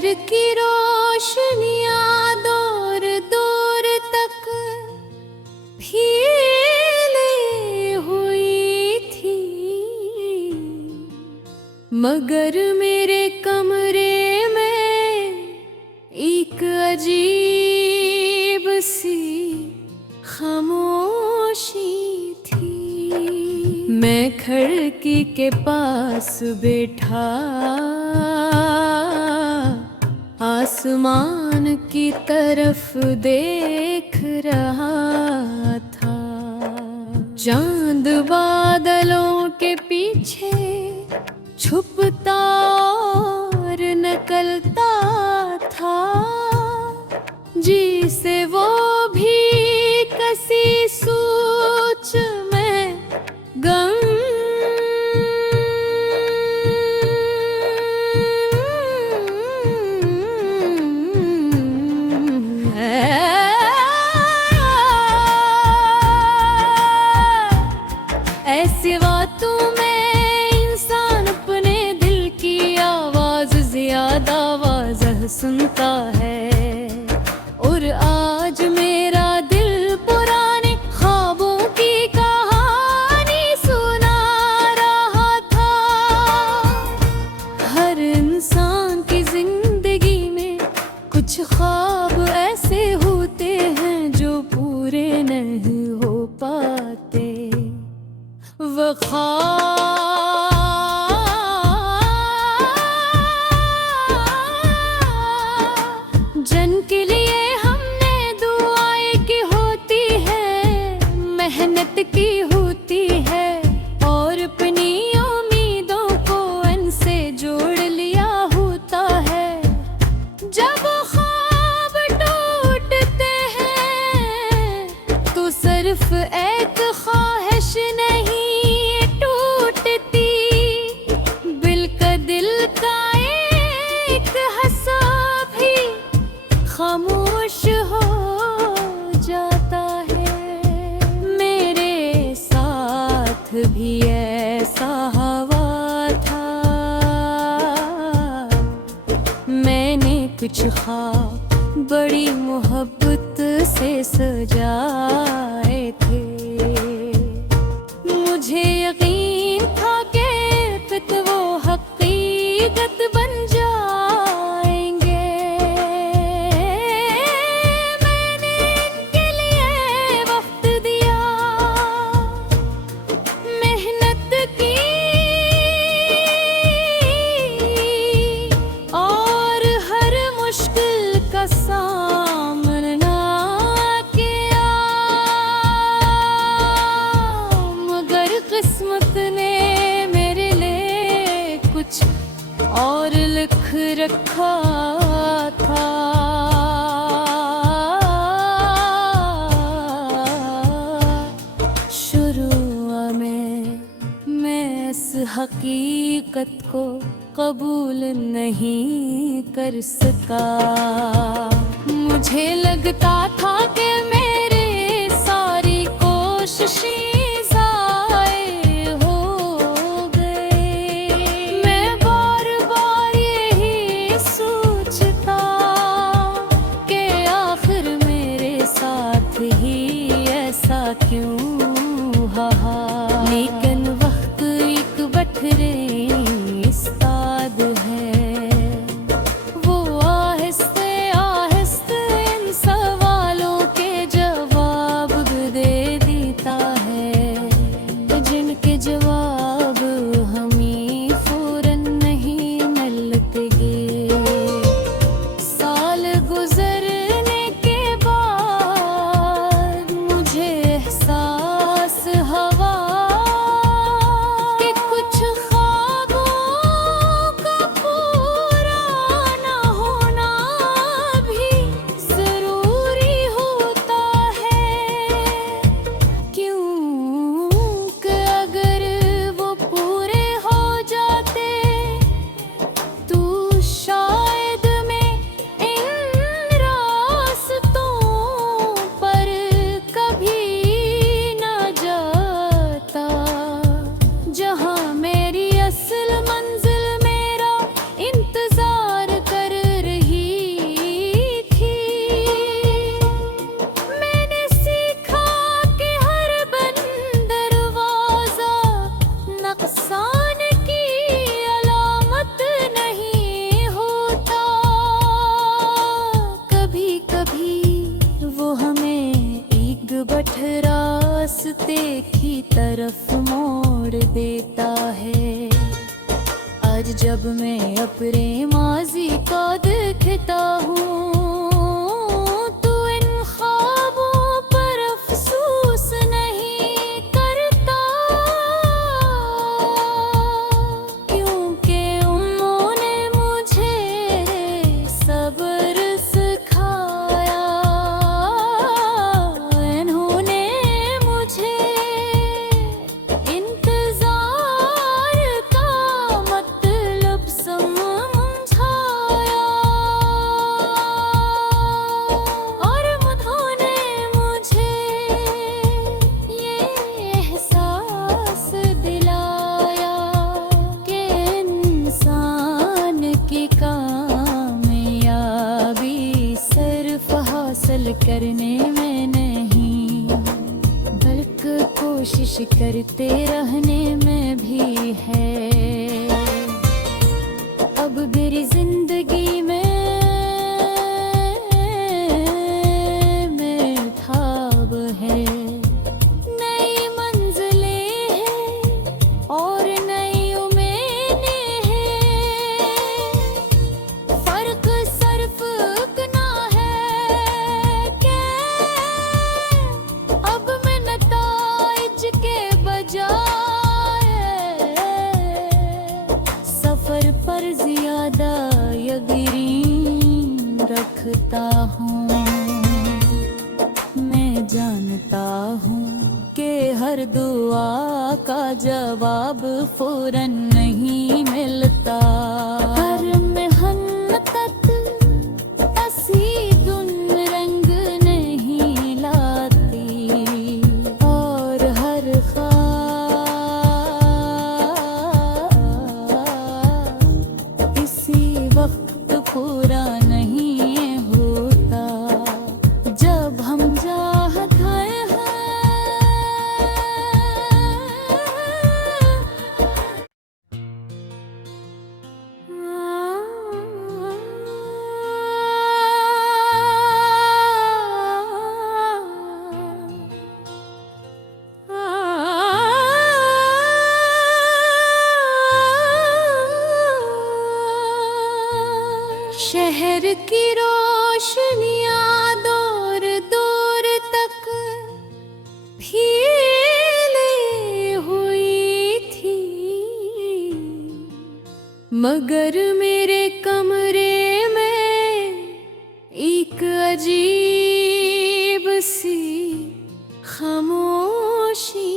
शहर की रोशनियां दूर दूर तक फैली हुई थी, मगर मेरे कमरे में एक अजीब सी खामोशी थी। मैं खिड़की के पास बैठा आसमान की तरफ देख रहा था। चांद बादलों के पीछे छुपता और नकलता था, जिसे वो भी कसी सोच में गम ऐसी बातों में इंसान अपने दिल की आवाज ज्यादा वाज़ह सुनता है। और आज मेरा दिल पुराने ख्वाबों की कहानी सुना रहा था। हर इंसान की जिंदगी में कुछ ख्वाब ऐसे होते हैं जो पूरे नहीं हो पाते। वो जन के लिए हमने दुआएं की होती है, मेहनत की होती है, और अपनी उम्मीदों को इनसे जोड़ लिया होता है। जब ख्वाब टूटते हैं तो सिर्फ एक ख्वाहिश नहीं खामोश हो जाता है। मेरे साथ भी ऐसा हवा था। मैंने कुछ ख्वाब बड़ी मोहब्बत से सजाए थे। मुझे यकीन था कि फिर वो हकीकत बन जाएंगे। मैंने इनके लिए वक्त दिया, मेहनत की और हर मुश्किल का सामना किया, मगर किस्मत ने मेरे लिए कुछ और लिख रखा था। शुरू में मैं इस हकीकत को कबूल नहीं कर सका। मुझे लगता था कि मेरे सारी कोशिशें ज़ाये हो गई। मैं बार बार यही सोचता कि आखिर मेरे साथ ही ऐसा क्यों हुआ। लेकिन वक्त एक बठरे उस्ताद है, वो आहिस्ते आहिस्ते इन सवालों के जवाब दे देता है। है। आज जब मैं अपने माजी को देखता हूँ तो इन ख्वाबों पर अफसोस नहीं करता, क्योंकि उन्होंने मुझे सब्र सिखाया। इन्होंने मुझे इंतजार का मतलब समझाया, और उन्होंने मुझे ये एहसास दिलाया कि इंसान की कामयाबी सिर्फ हासिल करने में नहीं, बल्कि कोशिश करते रहने में भी है। अब मेरी जिंदगी में मेहताब है, नई मंजिलें हैं और नई उम्मीदें हैं। फर्क सिर्फ इतना है कि अब मैं नताइज के बजाय सफर पर ज्यादा यकीन रखता हूँ। मैं जानता हूँ कि हर दुआ का जवाब फौरन नहीं मिलता, हर मेहनत ऐसी धुन रंग नहीं लाती, और हर ख्वाब इसी वक्त पूरा नहीं होता। जब हम चाहते शहर की रोशनियां दूर दूर तक फैली हुई थी, मगर मेरे कमरे में एक अजीब सी खामोशी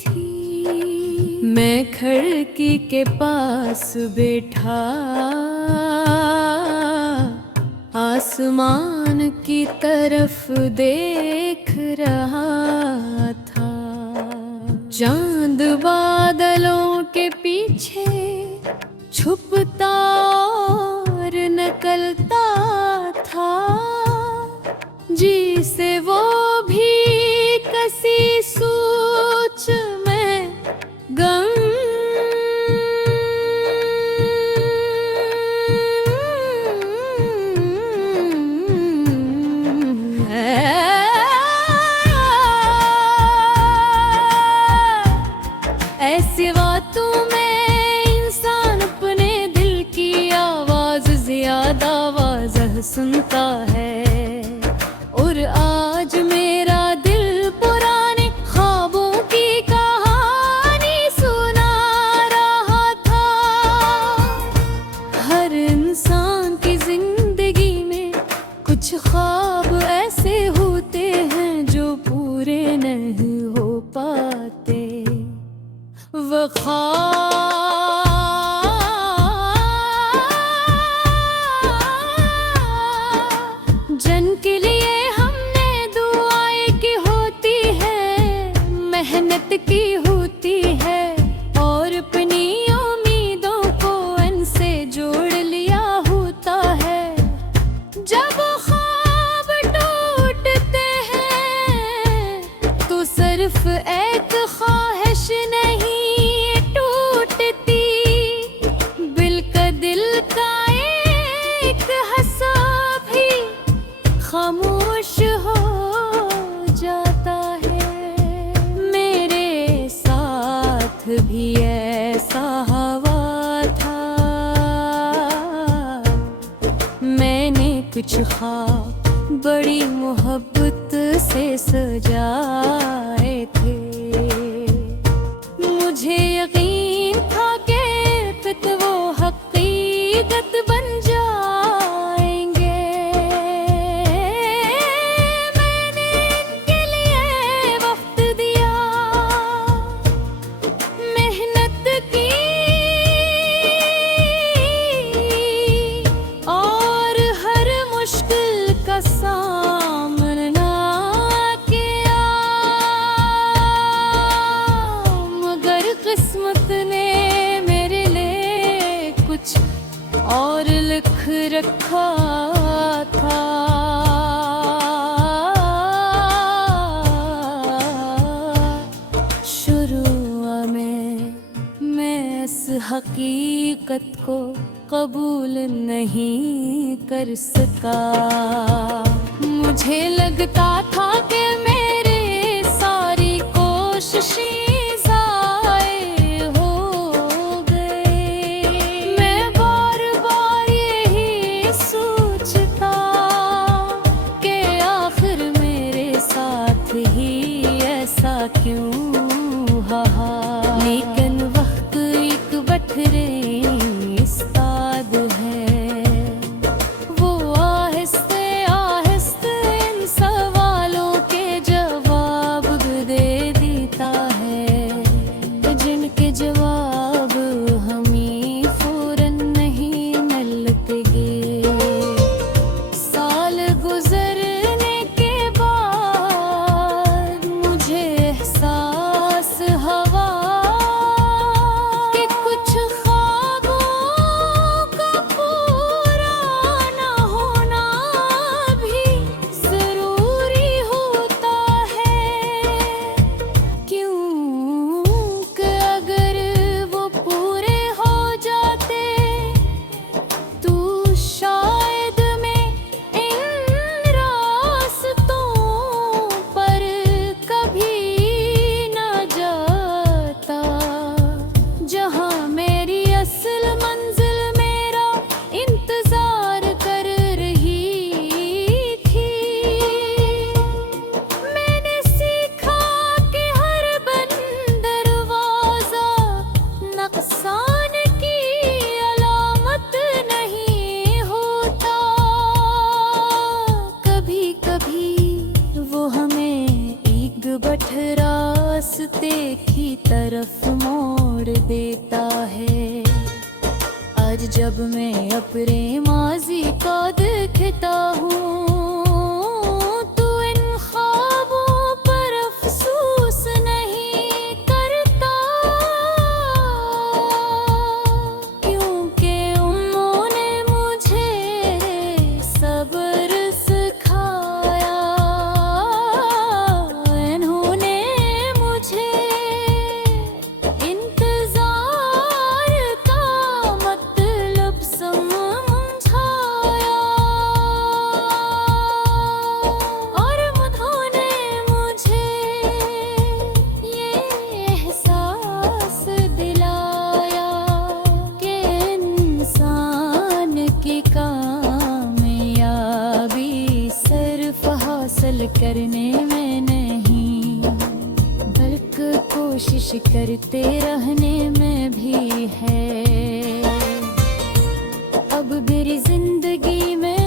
थी। मैं खिड़की के पास बैठा आसमान की तरफ देख रहा था। चांद बादलों के पीछे छुपता और निकलता था, जिसे वो भी कसी सोच में गम ऐसी बातों में इंसान अपने दिल की आवाज ज्यादा वाज़ह सुनता है। और आज मेरा दिल पुराने ख्वाबों की कहानी सुना रहा था। हर इंसान की जिंदगी में कुछ ख्वाब ऐसे होते हैं जो पूरे नहीं हो पाते। वो ख्वाब कुछ ख्वाब बड़ी मोहब्बत से सजाए थे। मुझे यकीन था कि फिर वो हकीकत बन जाएंगे। मैंने इनके लिए वक्त दिया, मेहनत की और हर मुश्किल का सामना किया, मगर किस्मत ने मेरे लिए कुछ और लिख रखा था। शुरू में मैं इस हकीकत को कबूल नहीं कर सका। मुझे लगता था कि मेरे सारी कोशिशें ज़ाये हो गई। मैं बार बार यही सोचता कि आखिर मेरे साथ ही ऐसा क्यों हुआ। लेकिन वक्त एक बटरे उस्ताद है, वो आहिस्ते आहिस्ते इन सवालों के जवाब दे देता है, जिनके जवाब हमें फौरन नहीं मिलते। साल गुजरने के बाद मुझे एहसास हुआ कि कुछ ख्वाबों का पूरा ना होना भी जरूरी होता है, क्योंकि अगर वो पूरे हो जाते तो शायद मैं इन रास्तों पर कभी न जाता, जहाँ मेरी असल मंजिल मेरा इंतजार कर रही थी। मैंने सीखा कि हर बंद दरवाजा नुकसान की अलामत नहीं होता। कभी कभी वो हमें एक बट रास्ते की तरफ मोड़ देता है। आज जब मैं अपने माजी को देखता हूँ तो इन ख्वाबों पर अफसोस नहीं करता, क्योंकि उन्होंने मुझे सब्र सिखाया। इन्होंने मुझे इंतजार का मतलब समझाया, और उन्होंने मुझे ये एहसास दिलाया कि इंसान की कामयाबी सिर्फ हासिल करने में नहीं, बल्कि कोशिश करते रहने में भी है। अब मेरी जिंदगी में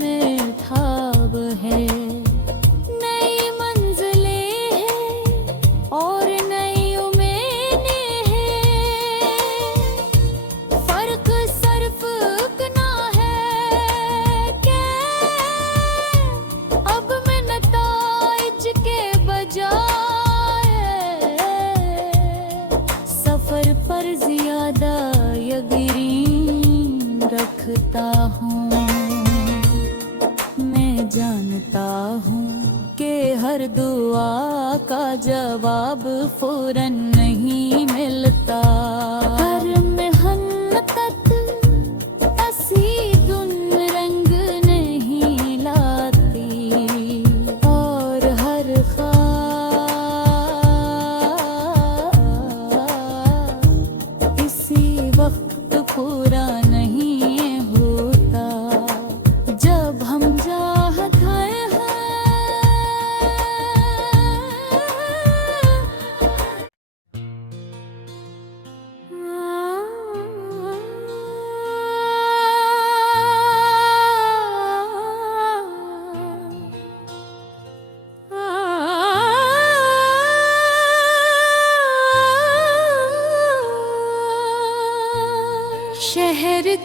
मेहताब है, नई मंजिलें हैं और नई उम्मीदें हैं। फर्क सिर्फ इतना है कि अब मैं नताइज के बजाय सफर पर ज्यादा यकीन रखता हूँ। मैं जानता हूँ कि हर दुआ का जवाब फौरन नहीं मिलता। हर मेहनत ऐसी धुन रंग नहीं लाती, और हर ख्वाब इसी वक्त पूरा नहीं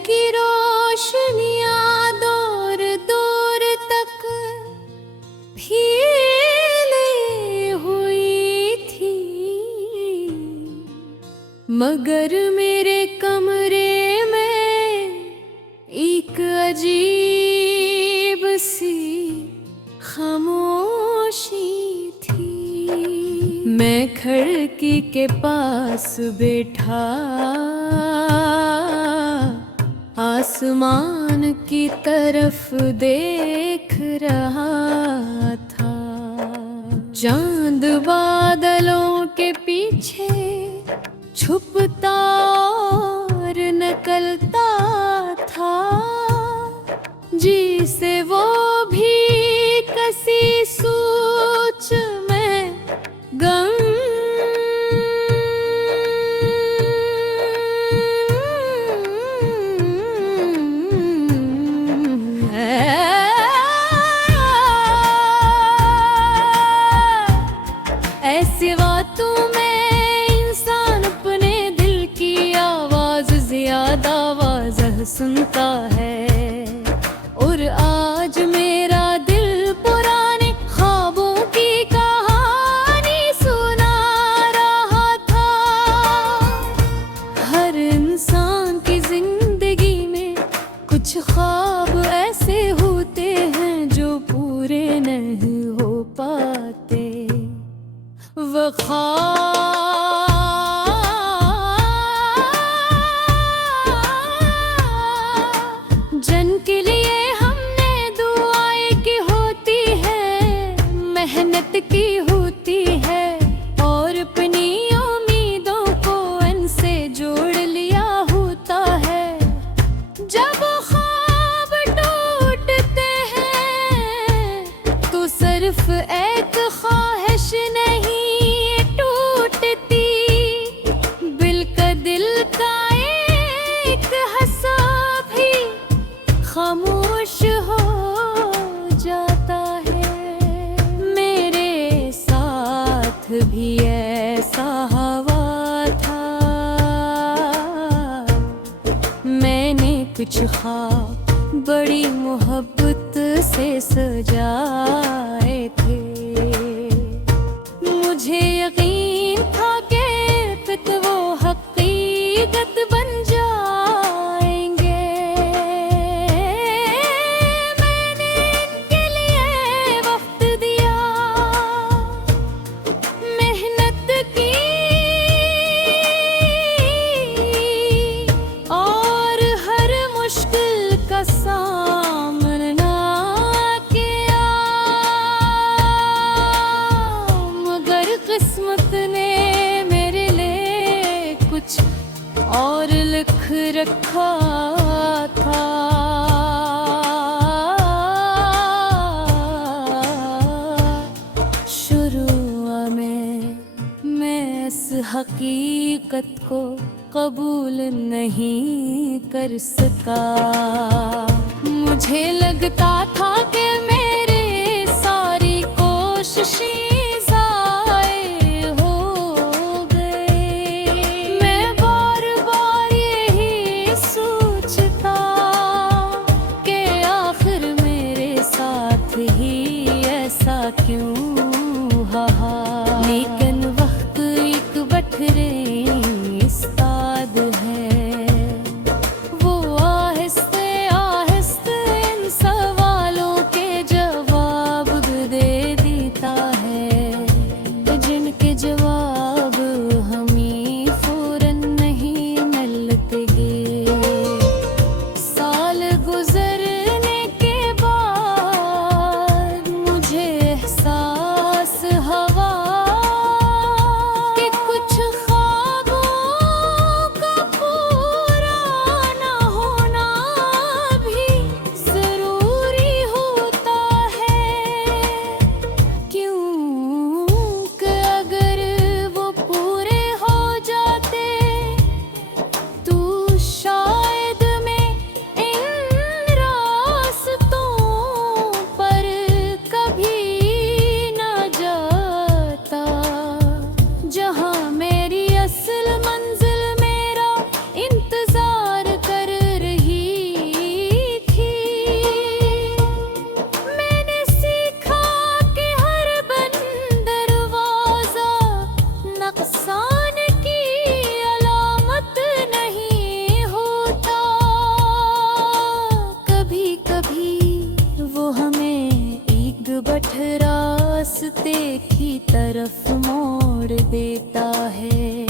की रोशनियां दूर दूर तक फैली हुई थी, मगर मेरे कमरे में एक अजीब सी खामोशी थी। मैं खिड़की के पास बैठा आसमान की तरफ देख रहा था। चांद बादलों के पीछे छुपता और नकलता था, जिसे वो भी कसी सोच में गम ऐसी बातों में इंसान अपने दिल की आवाज ज्यादा वाज़ह सुनता है। और आज मेरा दिल पुराने ख्वाबों की कहानी सुना रहा था। हर इंसान की जिंदगी में कुछ ख्वाब ऐसे होते हैं जो पूरे नहीं हो पाते। वो जन के लिए हमने दुआएं की होती है, मेहनत की होती है, और अपनी उम्मीदों को इनसे जोड़ लिया होता है। जब ख्वाब टूटते हैं तो सिर्फ एक ख्वाहिश नहीं खामोश हो जाता है। मेरे साथ भी ऐसा हवा था। मैंने कुछ ख्वाब बड़ी मोहब्बत से सजाए थे। मुझे यकीन था कि फिर वो हकीकत बन जाएंगे। मैंने इनके लिए वक्त दिया, मेहनत की और हर मुश्किल का सामना किया, मगर किस्मत ने मेरे लिए कुछ और लिख रखा था। शुरू में मैं इस हकीकत को कबूल नहीं कर सका। मुझे लगता था कि मेरे सारी कोशिशें ज़ाये हो गई। मैं बार बार यही सोचता कि आखिर मेरे साथ ही ऐसा क्यों हुआ। लेकिन वक्त एक बठरे उस्ताद है, वो आहिस्ते आहिस्ते इन सवालों के है।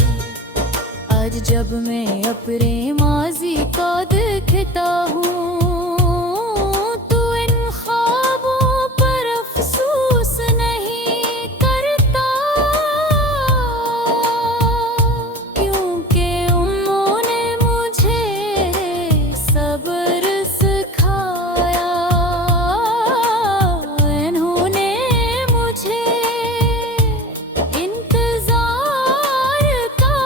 आज जब मैं अपने माजी को देखता हूँ तो इन ख्वाबों पर अफसोस नहीं करता, क्योंकि उन्होंने मुझे सब्र सिखाया। इन्होंने मुझे इंतजार का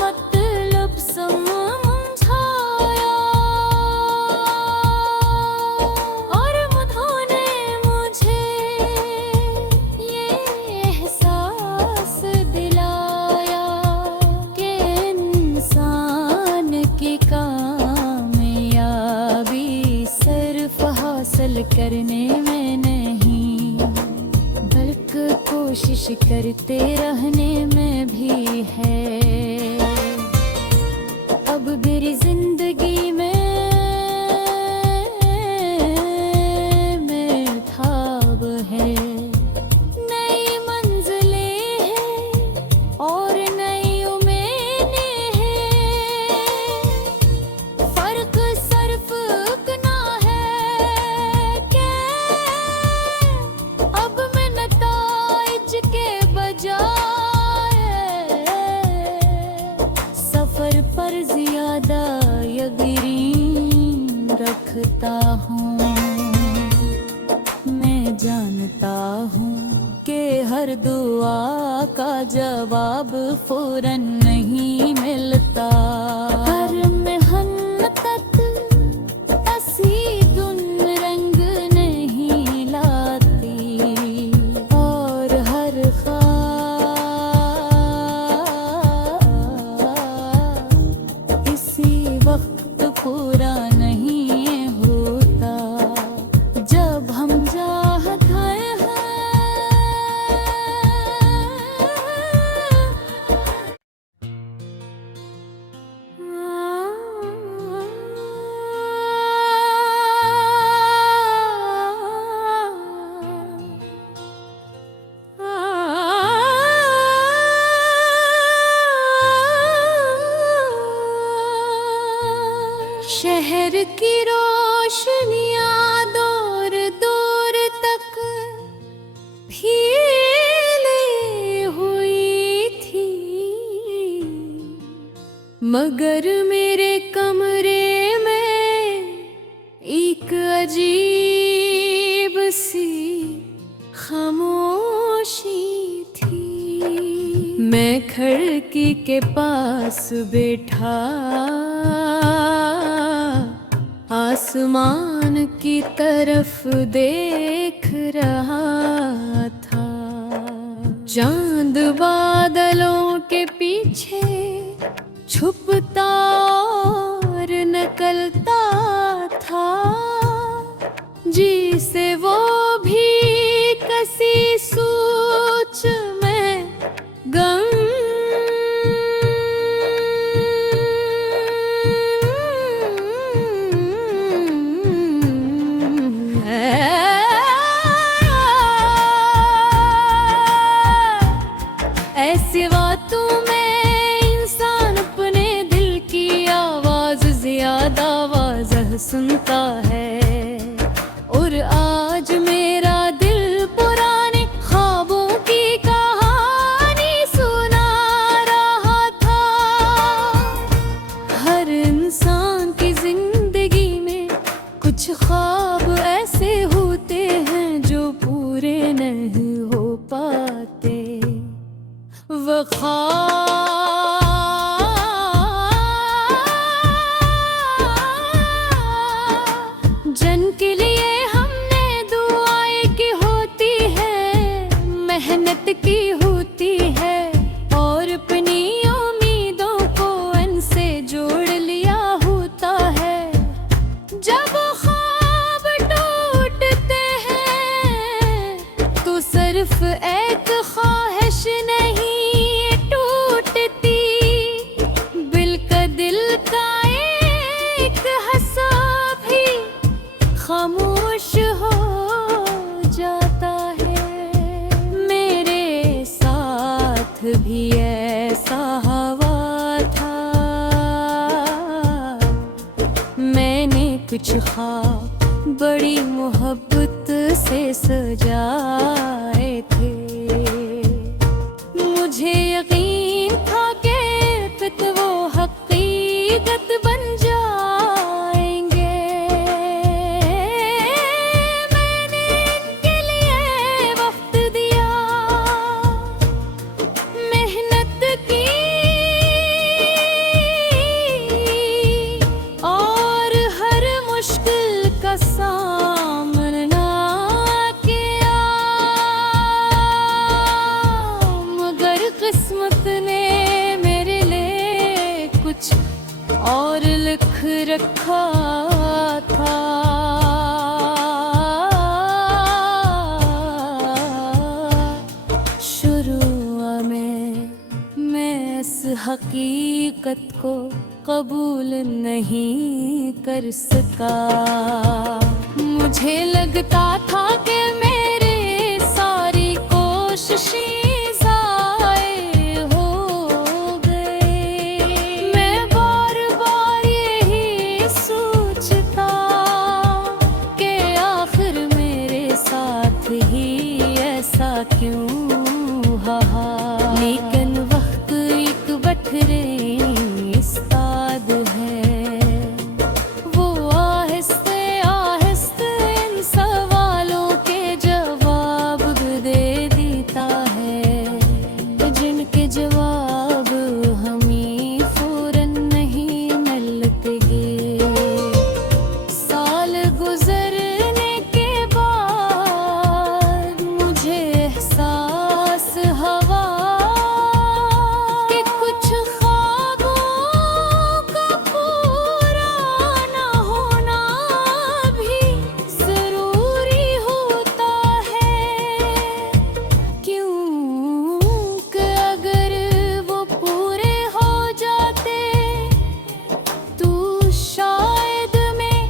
मतलब समझाया, और उन्होंने मुझे ये एहसास दिलाया कि इंसान की कामयाबी सिर्फ हासिल करने में नहीं, बल्कि कोशिश करते रहने में भी है। अब मेरी जिंदगी में मेहताब है, नई मंजिलें हैं और नई उम्मीदें हैं। फर्क सिर्फ इतना है कि अब मैं नताइज के बजाय सफर पर ज्यादा यकीन रखता हूँ। मैं जानता हूँ कि हर दुआ का जवाब फौरन नहीं मिलता, हर मेहनत ऐसी गुन रंग नहीं लाती, और हर ख्वाब इसी वक्त पूरा नहीं होता। जब हम चाहते हैं शहर की रोशनियां दूर दूर तक फैली हुई थी, मगर मेरे कमरे में एक अजीब सी खामोशी थी। मैं खिड़की के पास बैठा आसमान की तरफ देख रहा था। चांद बादलों के पीछे छुपता और निकलता था, जिसे वो भी कसी सोच में गम ऐसी बातों में इंसान अपने दिल की आवाज ज्यादा वाज़ह सुनता है। और आज मेरा दिल पुराने ख्वाबों की कहानी सुना रहा था। हर इंसान की जिंदगी में कुछ ख्वाब ऐसे होते हैं जो पूरे नहीं हो पाते। वो ख्वाब कुछ ख्वाब बड़ी मोहब्बत से सजाए थे। मुझे यकीन था कि फिर वो हकीकत बन जाएंगे। मैंने इनके लिए वक्त दिया, मेहनत की और हर मुश्किल का सामना किया, मगर किस्मत ने मेरे लिए कुछ और लिख रखा था। शुरू में मैं इस हकीकत को कबूल नहीं कर सका। मुझे लगता था कि मेरे सारी कोशिशें ज़ाये हो गई। मैं बार बार यही सोचता कि आखिर मेरे साथ ही ऐसा क्यों हुआ। लेकिन वक्त एक बटरे उस्ताद है, वो आहिस्ते आहिस्ते इन सवालों के जवाब दे देता है, जिनके जवाब हमें फौरन नहीं मिलते। साल गुजरने के बाद मुझे एहसास हुआ कि कुछ ख्वाबों का पूरा ना होना भी जरूरी होता है, क्योंकि अगर वो पूरे हो जाते तो शायद मैं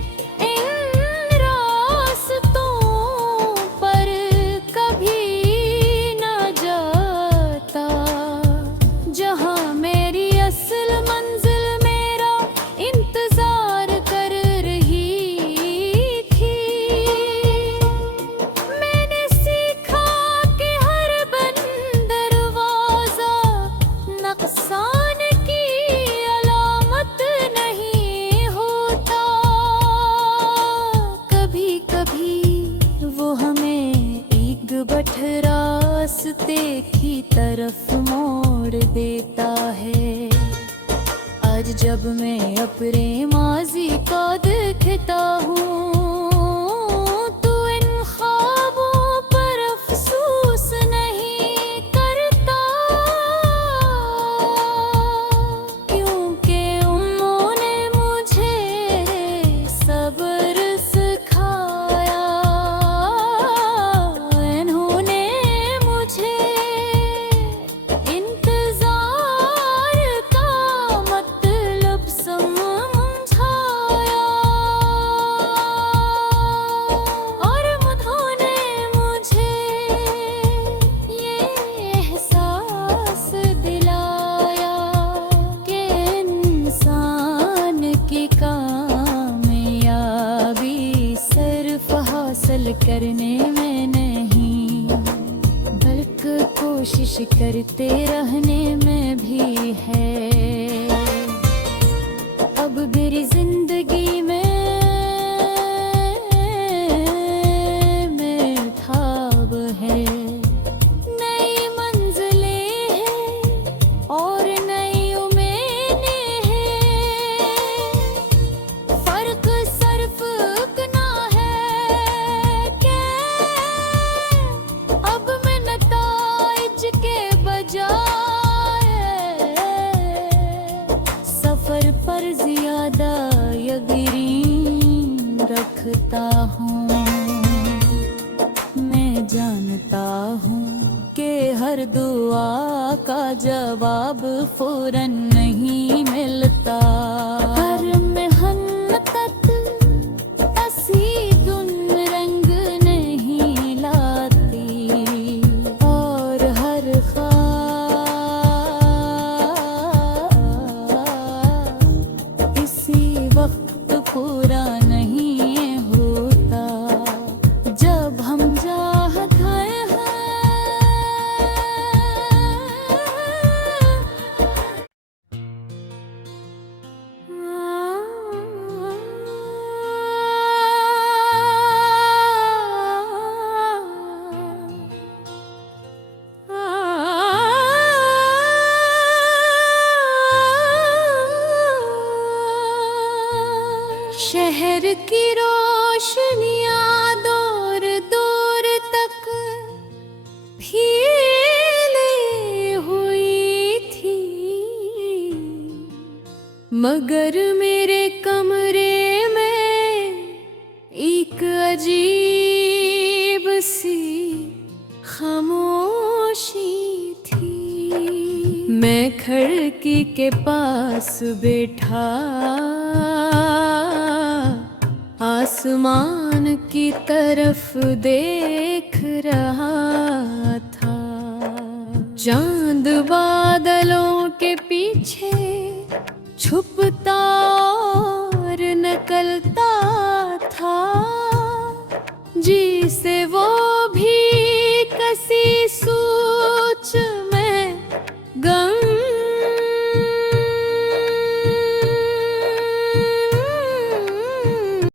इन रास्तों पर कभी न जाता, जहाँ मेरी असल मंजिल मेरा इंतजार कर रही थी। मैंने सीखा कि हर बंद दरवाजा नुकसान की अलामत नहीं होता। कभी कभी वो हमें एक बट रास्ते की तरफ मोड़ देता है। आज जब मैं अपने माजी को देखता हूँ तो इन ख्वाबों पर अफसोस नहीं करता, क्योंकि उन्होंने मुझे सब्र सिखाया। इन्होंने मुझे इंतजार का मतलब समझाया, और उन्होंने मुझे ये एहसास दिलाया कि इंसान की कामयाबी सिर्फ हासिल करने में नहीं, बल्कि कोशिश करते रहने में भी है। अब मेरी जिंदगी में मेहताब है, नई मंजिलें हैं और नई उम्मीदें हैं। फर्क सिर्फ इतना है कि अब मैं नताइज के बजाय सफर पर ज्यादा यकीन रखता हूँ। मैं जानता हूँ कि हर दुआ का जवाब फौरन नहीं मिलता। हर मेहनत ऐसी धुन रंग नहीं लाती, और हर ख्वाब इसी वक्त पूरा नहीं की रोशनियां दूर दूर तक फैली हुई थी, मगर मेरे कमरे में एक अजीब सी खामोशी थी। मैं खिड़की के पास बैठा आसमान की तरफ देख रहा था। चांद बादलों के पीछे छुपता और निकलता था, जिसे वो